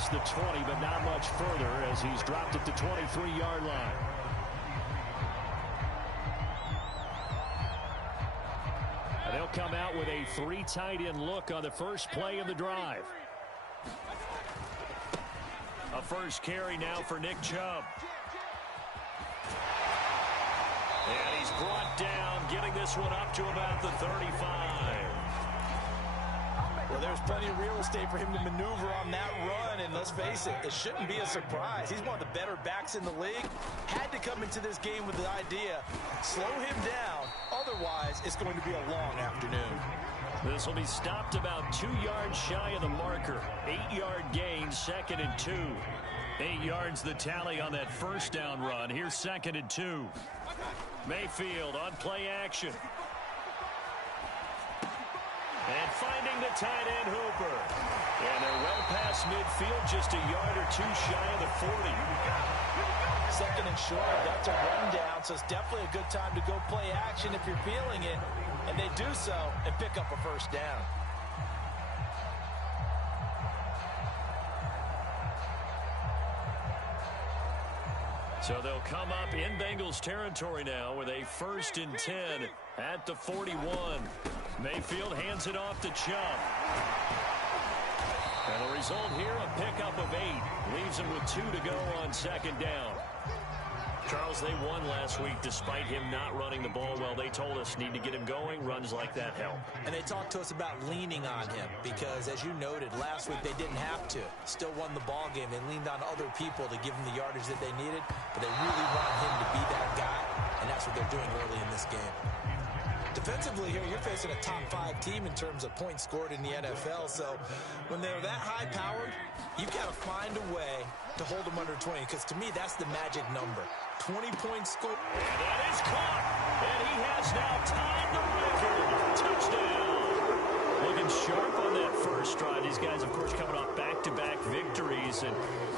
past the 20, but not much further as he's dropped at the 23-yard line. And they'll come out with a 3 tight end look on the first play of the drive. A first carry now for Nick Chubb. And he's brought down, getting this one up to about the 35. Well, there's plenty of real estate for him to maneuver on that run, and let's face it, it shouldn't be a surprise. He's one of the better backs in the league. Had to come into this game with the idea, slow him down, otherwise it's going to be a long afternoon. This will be stopped about 2 yards shy of the marker. 8-yard gain, 2nd and 2. 8 yards the tally on that first down run. Here's 2nd and 2. Mayfield on play action. And finding the tight end Hooper. And they're well past midfield, just a yard or two shy of the 40. 2nd and short, that's a rundown, so it's definitely a good time to go play action if you're feeling it. And they do so and pick up a first down. So they'll come up in Bengals territory now with a 1st and 10 at the 41. Mayfield hands it off to Chubb. And the result here, a pickup of 8. Leaves him with 2 to go on 2nd down. Charles, they won last week despite him not running the ball well. They told us need to get him going. Runs like that help. And they talked to us about leaning on him because, as you noted, last week they didn't have to. Still won the ball game. They leaned on other people to give him the yardage that they needed, but they really wanted him to be that guy, and that's what they're doing early in this game. Defensively here, you're facing a top 5 team in terms of points scored in the NFL, so when they're that high-powered, you've got to find a way to hold them under 20, because to me, that's the magic number. 20 points scored. And that is caught, and he has now tied the record. Touchdown. Looking sharp on that first stride. These guys, of course, coming off back-to-back victories, and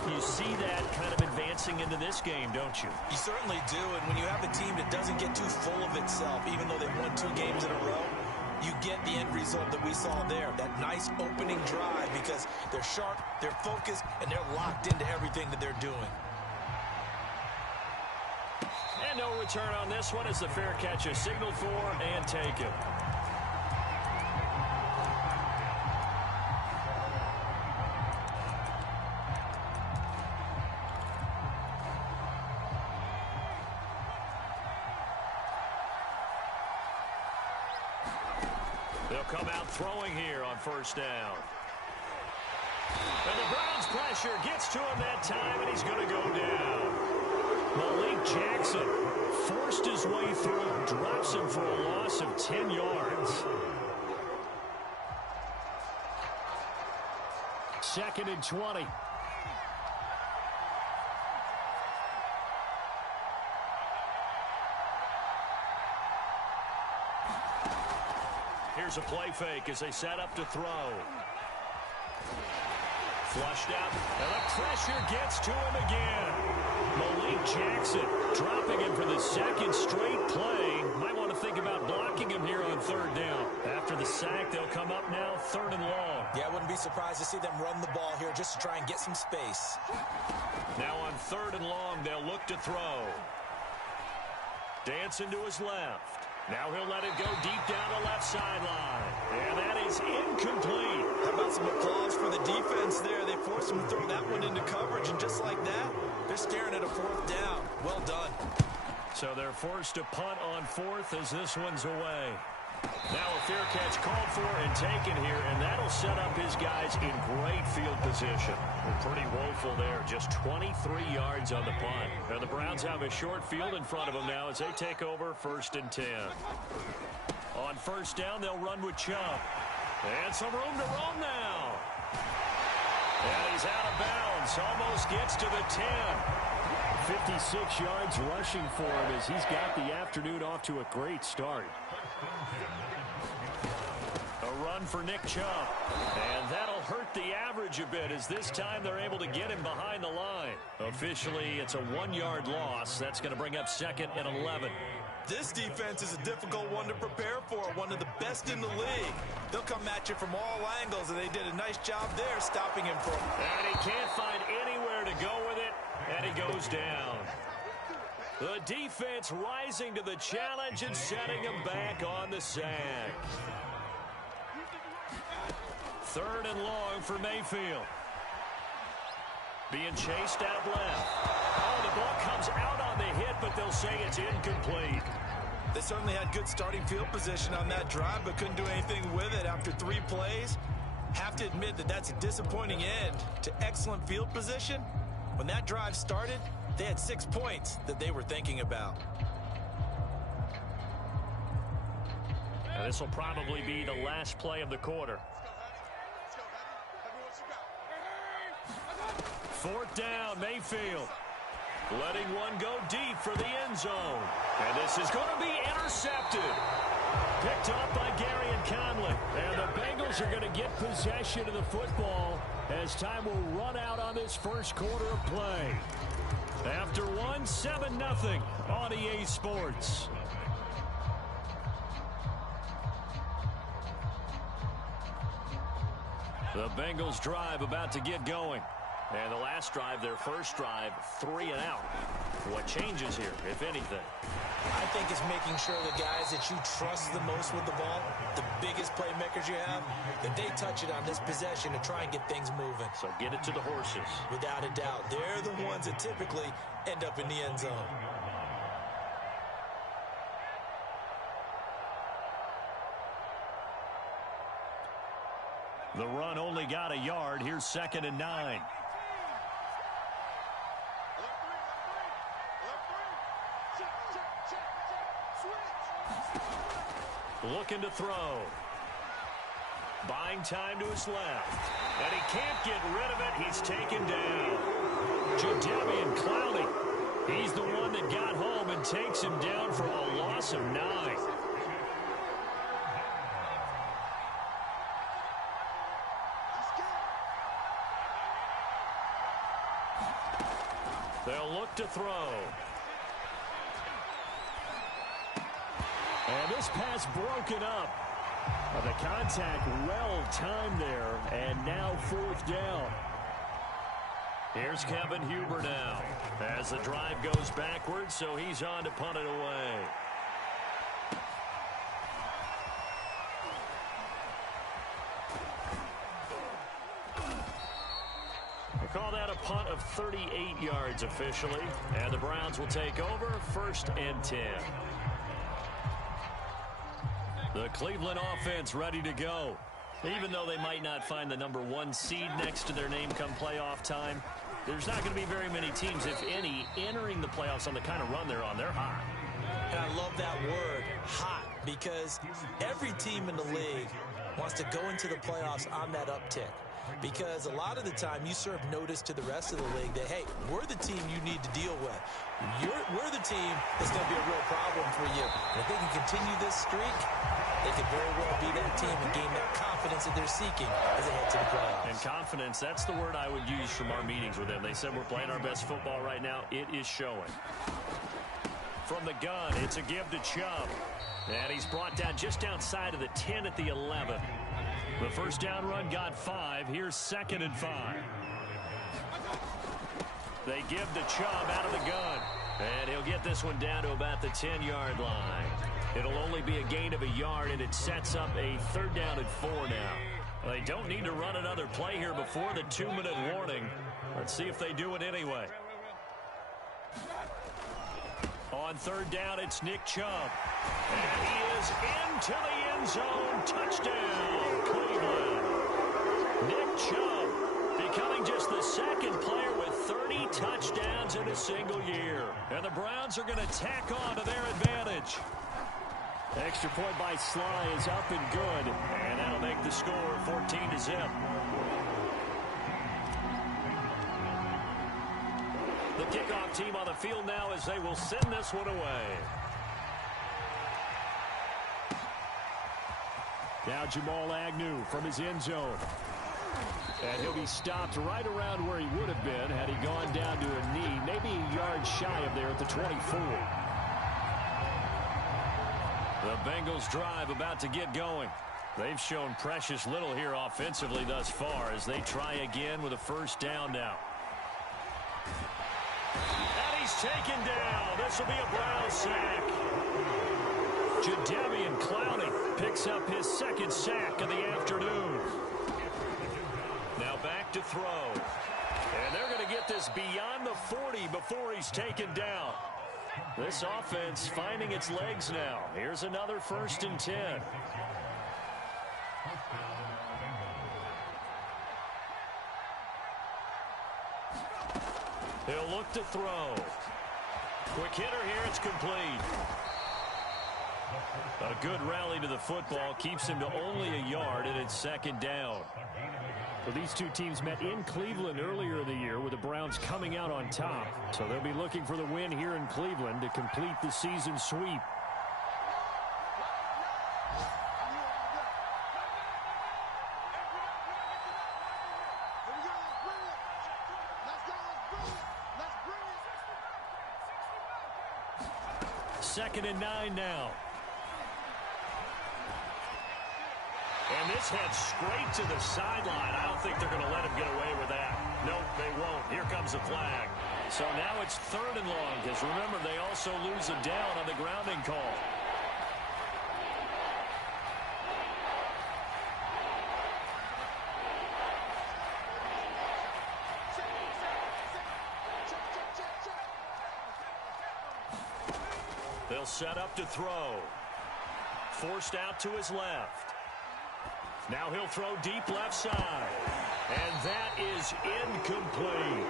you see that kind of advancing into this game, don't you? You certainly do, and when you have a team that doesn't get too full of itself, even though they've won 2 games in a row, you get the end result that we saw there, that nice opening drive, because they're sharp, they're focused, and they're locked into everything that they're doing. And no return on this one as the fair catch is signaled for and taken. They'll come out throwing here on 1st down. And the Browns pressure gets to him that time, and he's going to go down. Malik Jackson forced his way through, drops him for a loss of 10 yards. 2nd and 20. Here's a play fake as they set up to throw. Flushed out, and the pressure gets to him again. Malik Jackson dropping him for the 2nd straight play. Might want to think about blocking him here on 3rd down. After the sack, they'll come up now 3rd and long. Yeah, I wouldn't be surprised to see them run the ball here just to try and get some space. Now on 3rd and long, they'll look to throw. Dancing to his left. Now he'll let it go deep down the left sideline. And that is incomplete. How about some applause for the defense there? They forced him to throw that one into coverage, and just like that, they're staring at a 4th down. Well done. So they're forced to punt on 4th as this one's away. Now a fair catch called for and taken here, and that'll set up his guys in great field position. They're pretty woeful there, just 23 yards on the punt. Now the Browns have a short field in front of them now as they take over 1st and 10. On 1st down, they'll run with Chubb. And some room to roam now. And he's out of bounds, almost gets to the 10. 56 yards rushing for him as he's got the afternoon off to a great start. A run for Nick Chubb. And that'll hurt the average a bit as this time they're able to get him behind the line. Officially, it's a 1-yard loss. That's going to bring up 2nd and 11. This defense is a difficult one to prepare for, one of the best in the league. They'll come at you from all angles, and they did a nice job there stopping him from. And he can't goes down. The defense rising to the challenge and setting him back on the sack. 3rd and long for Mayfield. Being chased out left. Oh, the ball comes out on the hit, but they'll say it's incomplete. They certainly had good starting field position on that drive, but couldn't do anything with it after 3 plays. Have to admit that that's a disappointing end to excellent field position. When that drive started, they had 6 points that they were thinking about. And this will probably be the last play of the quarter. 4th down, Mayfield. Letting one go deep for the end zone. And this is going to be intercepted. Picked up by Gary and Conley. And the Bengals are going to get possession of the football as time will run out on this first quarter of play. After 7-0 on EA Sports. The Bengals drive about to get going. And the last drive, their first drive, 3 and out. What changes here, if anything? I think it's making sure the guys that you trust the most with the ball, the biggest playmakers you have, that they touch it on this possession to try and get things moving. So get it to the horses. Without a doubt. They're the ones that typically end up in the end zone. The run only got a yard. Here's 2nd and 9. Looking to throw. Buying time to his left. And he can't get rid of it. He's taken down. Jadeveon Clowney. He's the one that got home and takes him down for a loss of 9. They'll look to throw. And this pass broken up. The contact well timed there. And now 4th down. Here's Kevin Huber now. As the drive goes backwards, so he's on to punt it away. Call that a punt of 38 yards officially. And the Browns will take over 1st and 10. The Cleveland offense ready to go. Even though they might not find the number 1 seed next to their name come playoff time, there's not going to be very many teams, if any, entering the playoffs on the kind of run they're on. They're hot. And I love that word, hot, because every team in the league wants to go into the playoffs on that uptick. Because a lot of the time you serve notice to the rest of the league that, hey, we're the team you need to deal with. We're the team that's going to be a real problem for you. And if they can continue this streak, they could very well be that team and gain that confidence that they're seeking as they head to the playoffs. And confidence, that's the word I would use from our meetings with them. They said we're playing our best football right now. It is showing. From the gun, it's a give to Chubb. And he's brought down just outside of the 10 at the 11. The first down run got 5. Here's 2nd and 5. They give to Chubb out of the gun. And he'll get this one down to about the 10-yard line. It'll only be a gain of a yard, and it sets up a 3rd down and 4 now. They don't need to run another play here before the 2-minute warning. Let's see if they do it anyway. On 3rd down, it's Nick Chubb. And he is into the end zone. Touchdown, Cleveland. Nick Chubb becoming just the 2nd player with 30 touchdowns in a single year. And the Browns are going to tack on to their advantage. Extra point by Sly is up and good. And that'll make the score 14-0. The kickoff team on the field now as they will send this one away. Now Jamal Agnew from his end zone. And he'll be stopped right around where he would have been had he gone down to a knee, maybe a yard shy of there at the 24. The Bengals drive about to get going. They've shown precious little here offensively thus far as they try again with a first down now. And he's taken down. This will be a Browns sack. Jadeveon Clowney picks up his second sack of the afternoon. Now back to throw. And they're going to get this beyond the 40 before he's taken down. This offense finding its legs now. Here's another 1st and 10. He'll look to throw. Quick hitter here. It's complete. A good rally to the football keeps him to only a yard, and it's 2nd down. Well, these two teams met in Cleveland earlier in the year with the Browns coming out on top. So they'll be looking for the win here in Cleveland to complete the season sweep. Second and 9 now. And this head straight to the sideline. I don't think they're going to let him get away with that. Nope, they won't. Here comes the flag. So now it's 3rd and long, because remember, they also lose a down on the grounding call. They'll set up to throw. Forced out to his left. Now he'll throw deep left side. And that is incomplete.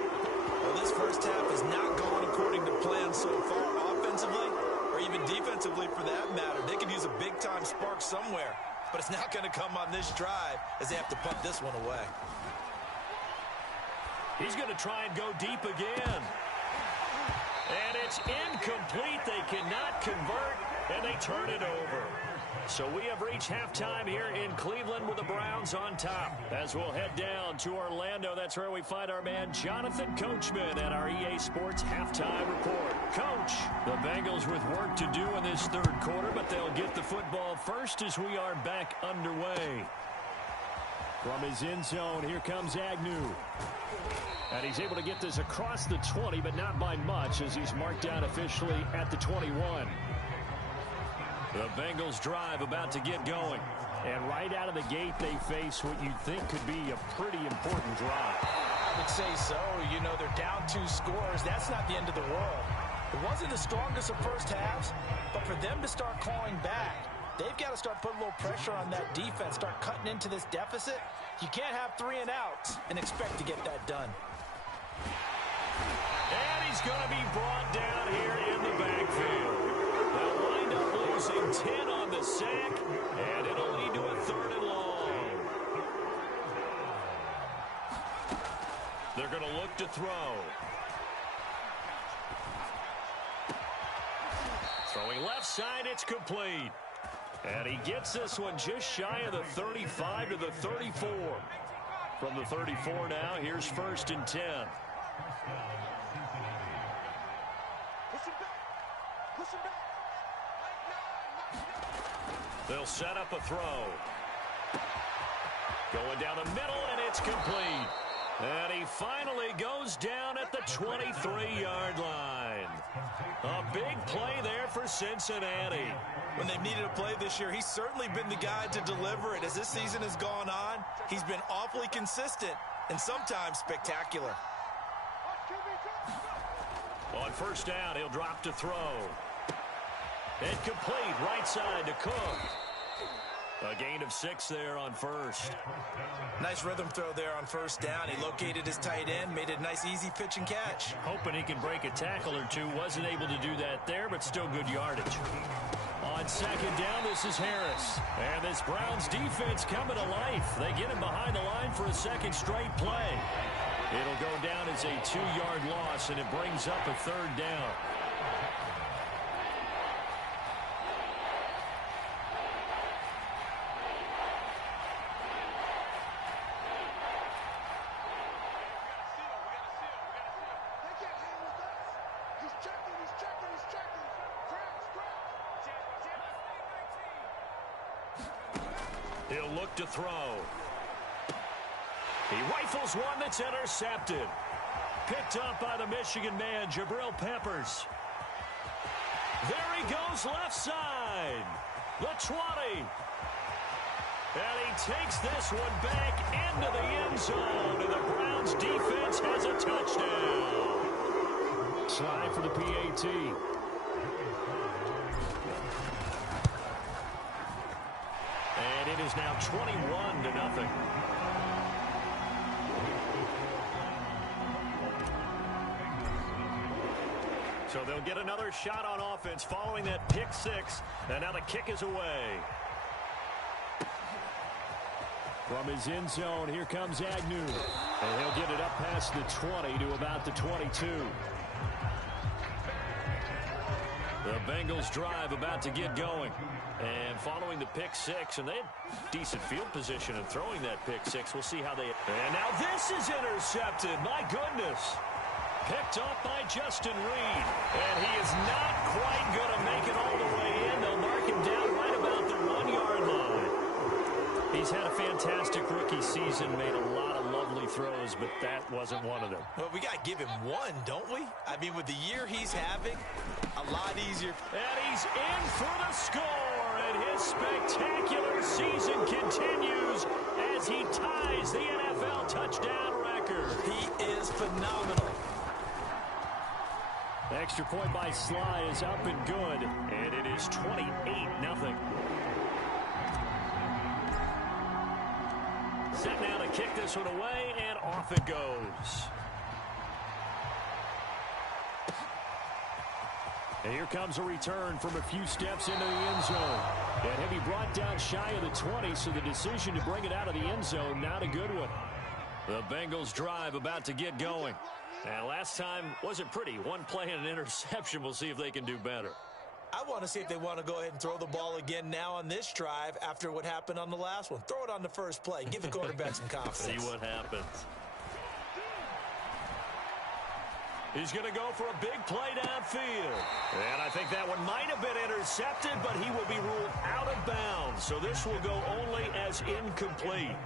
Well, this first half is not going according to plan so far offensively or even defensively for that matter. They could use a big-time spark somewhere, but it's not going to come on this drive as they have to punt this one away. He's going to try and go deep again. And it's incomplete. They cannot convert, and they turn it over. So we have reached halftime here in Cleveland with the Browns on top. As we'll head down to Orlando, that's where we find our man Jonathan Coachman at our EA Sports Halftime Report. Coach, the Bengals with work to do in this 3rd quarter, but they'll get the football first as we are back underway. From his end zone, here comes Agnew. And he's able to get this across the 20, but not by much as he's marked down officially at the 21. The Bengals drive about to get going. And right out of the gate, they face what you'd think could be a pretty important drive. I would say so. You know, they're down 2 scores. That's not the end of the world. It wasn't the strongest of first halves, but for them to start clawing back, they've got to start putting a little pressure on that defense, start cutting into this deficit. You can't have 3 and outs and expect to get that done. And he's going to be brought down here in the backfield. They'll wind up losing 10 on the sack, and it'll lead to a 3rd and long. They're going to look to throw. Throwing left side, it's complete. And he gets this one just shy of the 35 to the 34. From the 34 now, here's 1st and 10. They'll set up a throw. Going down the middle, and it's complete. And he finally goes down at the 23-yard line. A big play there for Cincinnati. When they've needed a play this year, he's certainly been the guy to deliver it. As this season has gone on, he's been awfully consistent and sometimes spectacular. On 1st down, he'll drop to throw. Incomplete, right side to Cook. A gain of 6 there on 1st. Nice rhythm throw there on 1st down. He located his tight end, made a nice easy pitch and catch. Hoping he can break a tackle or two. Wasn't able to do that there, but still good yardage. On 2nd down, this is Harris. And this Browns defense coming to life. They get him behind the line for a 2nd straight play. It'll go down as a 2-yard loss, and it brings up a 3rd down. He'll look to throw. He rifles one that's intercepted. Picked up by the Michigan man, Jabril Peppers. There he goes left side. The 20. And he takes this one back into the end zone. And the Browns defense has a touchdown. Slide for the PAT. And it is now 21-0. So they'll get another shot on offense following that pick six. And now the kick is away. From his end zone, here comes Agnew. And he'll get it up past the 20 to about the 22. The Bengals drive about to get going. And following the pick six, and they had decent field position in throwing that pick six. We'll see how they... And now this is intercepted. My goodness. Picked off by Justin Reed. And he is not quite going to make it all the way in. They'll mark him down right about the 1-yard line. He's had a fantastic rookie season, made a lot of lovely throws, but that wasn't one of them. Well, we got to give him one, don't we? I mean, with the year he's having, a lot easier. And he's in for the score, and his spectacular season continues as he ties the NFL touchdown record. He is phenomenal. Extra point by Sly is up and good. And it is 28-0. Set now to kick this one away, and off it goes. And here comes a return from a few steps into the end zone. And he'll be brought down shy of the 20, so the decision to bring it out of the end zone, not a good one. The Bengals drive about to get going. And last time wasn't pretty. One play and an interception. We'll see if they can do better. I want to see if they want to go ahead and throw the ball again now on this drive after what happened on the last one. Throw it on the first play. Give the quarterback some confidence. See what happens. He's going to go for a big play downfield. And I think that one might have been intercepted, but he will be ruled out of bounds. So this will go only as incomplete.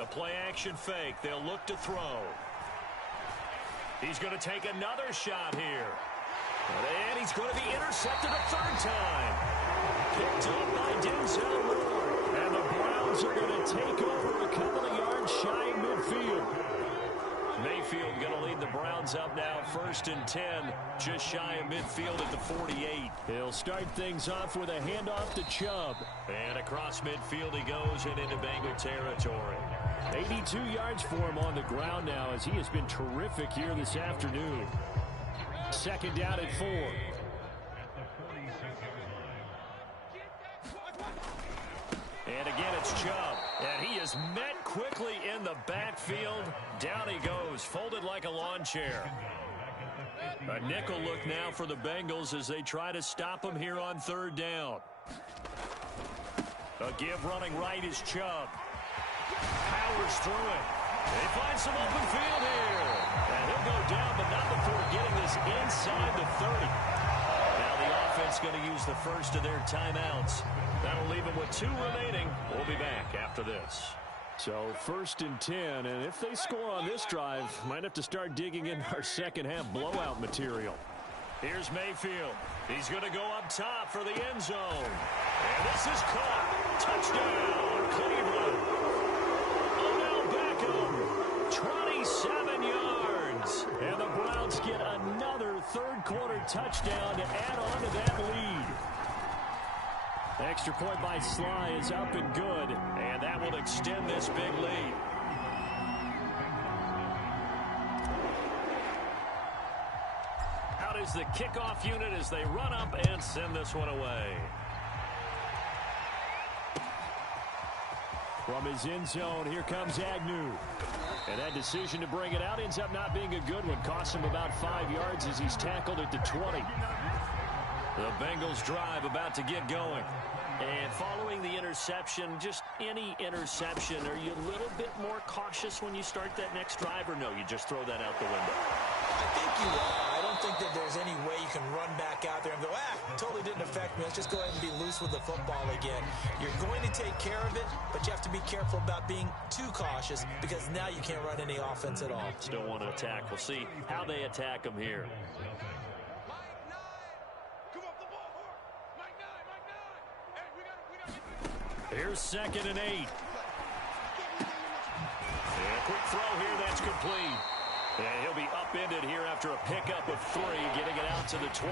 A play-action fake. They'll look to throw. He's going to take another shot here. And he's going to be intercepted a third time. Picked up by Denzel Ward. And the Browns are going to take over a couple of yards shy of midfield. Mayfield going to lead the Browns up now, 1st and 10, just shy of midfield at the 48. He'll start things off with a handoff to Chubb. And across midfield he goes and into Bengal territory. 82 yards for him on the ground now, as he has been terrific here this afternoon. 2nd down at 4. And again, it's Chubb. And he is met quickly in the backfield. Down he goes, folded like a lawn chair. A nickel look now for the Bengals as they try to stop him here on 3rd down. A give running right is Chubb. Powers through it. They find some open field here. And he'll go down, but not before getting this inside the 30. Now the offense going to use the first of their timeouts. That'll leave them with 2 remaining. We'll be back after this. So 1st and 10, and if they score on this drive, might have to start digging in our second half blowout material. Here's Mayfield. He's going to go up top for the end zone. And this is caught. Touchdown, Cleveland. Odell Beckham, 27 yards. And the Browns get another 3rd quarter touchdown to add on to that lead. Extra point by Sly is up and good. And that will extend this big lead. Out is the kickoff unit as they run up and send this one away. From his end zone, here comes Agnew. And that decision to bring it out ends up not being a good one. Costs him about 5 yards as he's tackled at the 20. The Bengals drive about to get going. And following the interception, just any interception, are you a little bit more cautious when you start that next drive, or no, you just throw that out the window? I think you are. I don't don't think that there's any way you can run back out there and go, totally didn't affect me. Let's just go ahead and be loose with the football again. You're going to take care of it, but you have to be careful about being too cautious because now you can't run any offense at all. Still want to attack. We'll see how they attack him here. Here's 2nd and 8. And a quick throw here, that's complete. And he'll be upended here after a pickup of 3, getting it out to the 25.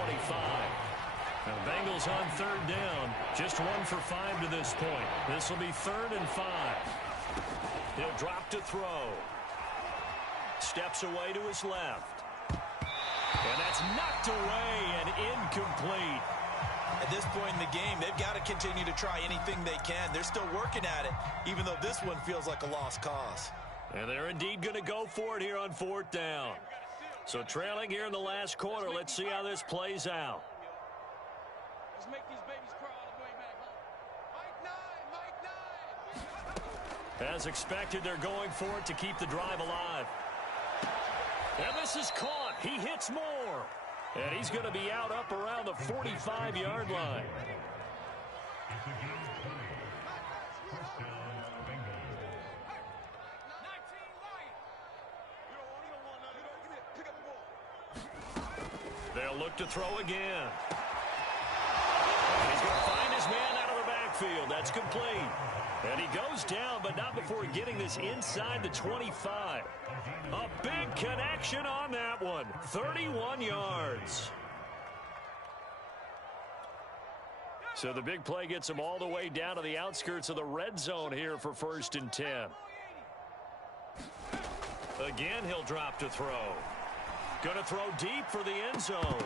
Now the Bengals on 3rd down. Just 1 for 5 to this point. This will be 3rd and 5. He'll drop to throw. Steps away to his left. And that's knocked away and incomplete. At this point in the game, they've got to continue to try anything they can. They're still working at it, even though this one feels like a lost cause. And they're indeed going to go for it here on 4th down. So trailing here in the last quarter. Let's see how this plays out. Let's make these babies cry all the way back home. Mike 9. As expected, they're going for it to keep the drive alive. And this is caught. He hits more. And he's going to be out up around the 45-yard line. They'll look to throw again. He's going to find his man out of the backfield. That's complete. And he goes down, but not before getting this inside the 25. A big connection on that one. 31 yards. So the big play gets him all the way down to the outskirts of the red zone here for 1st and 10. Again, he'll drop to throw. Going to throw deep for the end zone.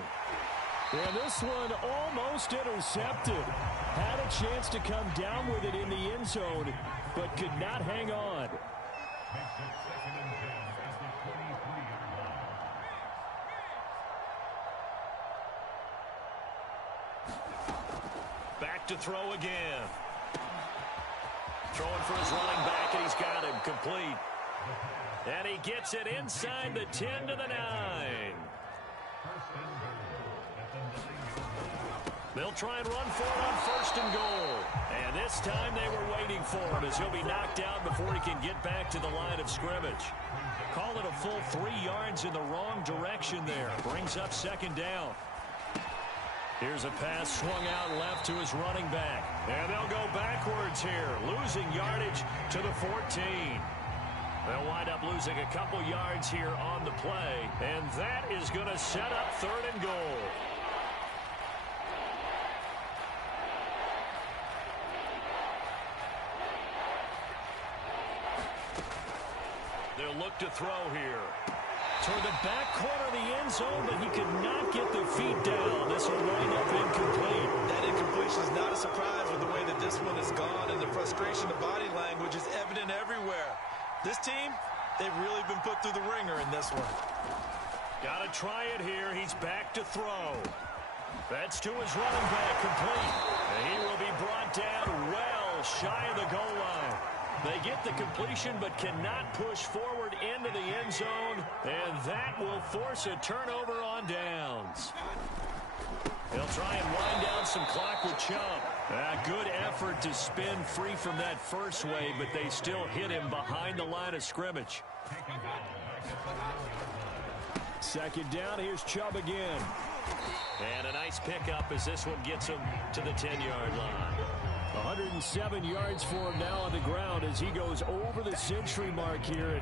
And this one almost intercepted. Had a chance to come down with it in the end zone, but could not hang on. Back to throw again. Throwing for his running back, and he's got him complete. And he gets it inside the 10 to the 9. They'll try and run for it on 1st and goal. And this time they were waiting for him as he'll be knocked out before he can get back to the line of scrimmage. Call it a full 3 yards in the wrong direction there. Brings up 2nd down. Here's a pass swung out left to his running back. And they'll go backwards here, losing yardage to the 14. They'll wind up losing a couple yards here on the play. And that is going to set up 3rd and goal. They'll look to throw here. Toward the back corner of the end zone, but he could not get the feet down. This will wind up incomplete. That incompletion is not a surprise with the way that this one has gone, and the frustration of body language is evident everywhere. This team, they've really been put through the ringer in this one. Got to try it here. He's back to throw. That's to his running back, complete. And he will be brought down well shy of the goal line. They get the completion but cannot push forward into the end zone, and that will force a turnover on downs. They'll try and wind down some clock with Chubb. A good effort to spin free from that first wave, but they still hit him behind the line of scrimmage. 2nd down, here's Chubb again. And a nice pickup as this one gets him to the 10-yard line. 107 yards for him now on the ground as he goes over the century mark here.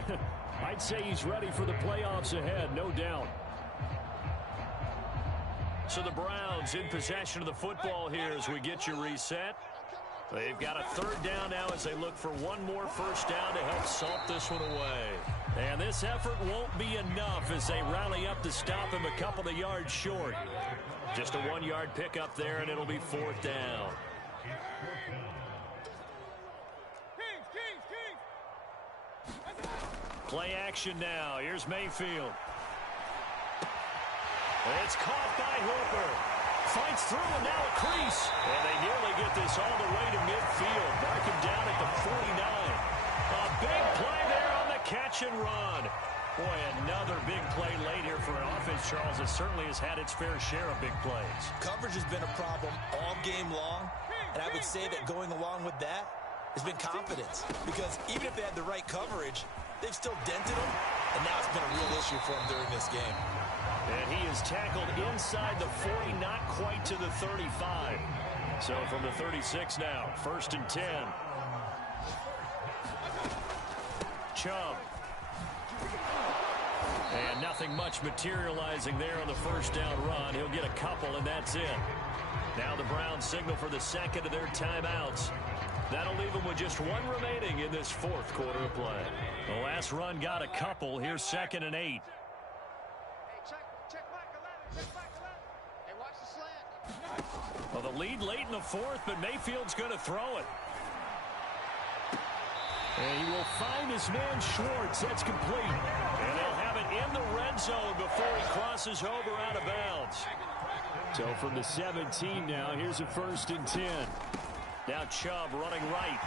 I'd say he's ready for the playoffs ahead, no doubt. So the Browns in possession of the football here as we get you reset. They've got a 3rd down now as they look for one more 1st down to help salt this one away. And this effort won't be enough as they rally up to stop him a couple of yards short. Just a 1-yard pickup there, and it'll be 4th down. Play action now. Here's Mayfield. It's caught by Hooper. Fights through and now a crease. And they nearly get this all the way to midfield. Mark him down at the 49. A big play there on the catch and run. Boy, another big play late here for an offense, Charles. It certainly has had its fair share of big plays. Coverage has been a problem all game long, and I would say that going along with that has been confidence. Because even if they had the right coverage, they've still dented them, and now it's been a real issue for them during this game. And he is tackled inside the 40, not quite to the 35. So from the 36 now, 1st and 10. Chubb. And nothing much materializing there on the first down run. He'll get a couple, and that's it. Now the Browns signal for the second of their timeouts. That'll leave them with just one remaining in this fourth quarter of play. The last run got a couple. Here's 2nd and 8. Hey, check back 11. Check back 11. Hey, watch the slant. Well, the lead late in the fourth, but Mayfield's going to throw it. And he will find his man Schwartz. That's complete. And they'll have it in the red zone before he crosses over out of bounds. So from the 17 now, here's a 1st and 10. Now Chubb running right.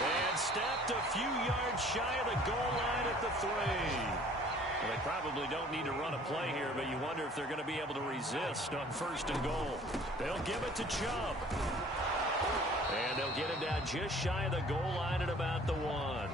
And stepped a few yards shy of the goal line at the 3. Well, they probably don't need to run a play here, but you wonder if they're going to be able to resist on 1st and goal. They'll give it to Chubb. And they'll get him down just shy of the goal line at about the 1.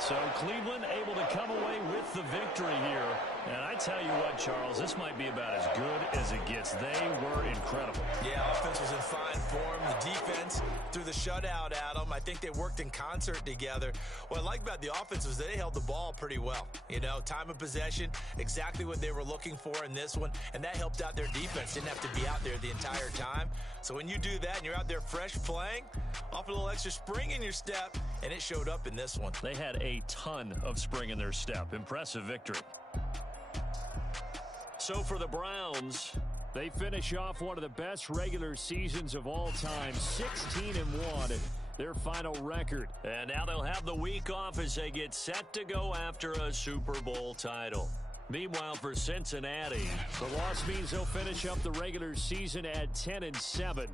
So Cleveland able to come away with the victory here. And I tell you what, Charles, this might be about as good as it gets. They were incredible. Yeah, offense was in fine form. The defense threw the shutout at them. I think they worked in concert together. What I like about the offense was they held the ball pretty well. You know, time of possession, exactly what they were looking for in this one. And that helped out their defense. Didn't have to be out there the entire time. So when you do that and you're out there fresh playing, off a little extra spring in your step, and it showed up in this one. They had a ton of spring in their step. Impressive victory. So for the Browns, they finish off one of the best regular seasons of all time, 16-1, their final record. And now they'll have the week off as they get set to go after a Super Bowl title. Meanwhile, for Cincinnati, the loss means they'll finish up the regular season at 10-7.